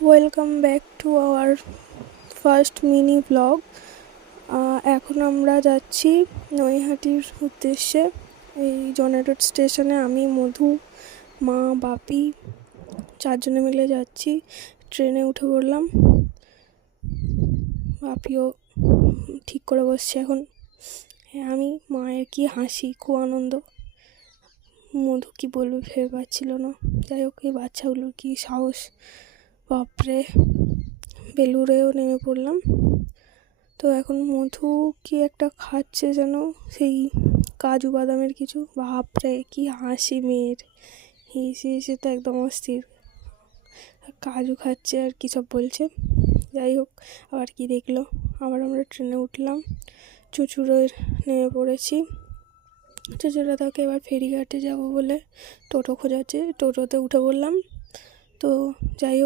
Welcome back to our first mini blog. এখন আমরা যাচ্ছি নৈহাটির উদ্দেশ্যে। এই জেনারেটর স্টেশনে আমি, মধু, মা, বাপি চারজনে মিলে যাচ্ছি। ট্রেনে উঠে পড়লাম, বাপিও ঠিক করে বসছে এখন। আমি, মায়ের কি হাসি, খুব আনন্দ। মধু কি বলবে ভেবে পাচ্ছিল না। যাই হোক, এই বাচ্চাগুলোর কি সাহস, বাপরে। বেলুড়েও নেমে পড়লাম। তো এখন মধু কি একটা খাচ্ছে যেন, সেই কাজু বাদামের কিছু। বাপরে কি হাসি মেয়ের, হেসে হেসে তো একদম অস্থির। কাজু খাচ্ছে আর কী সব বলছে। যাই হোক, আবার কি দেখলো। আবার আমরা ট্রেনে উঠলাম, চুঁচুড়ায় নেমে পড়েছি। চুঁচুড়া থেকে এবার ফেরিঘাটে যাব বলে টোটো খোঁজাচ্ছে, টোটোতে উঠে পড়লাম। তো যাই হোক,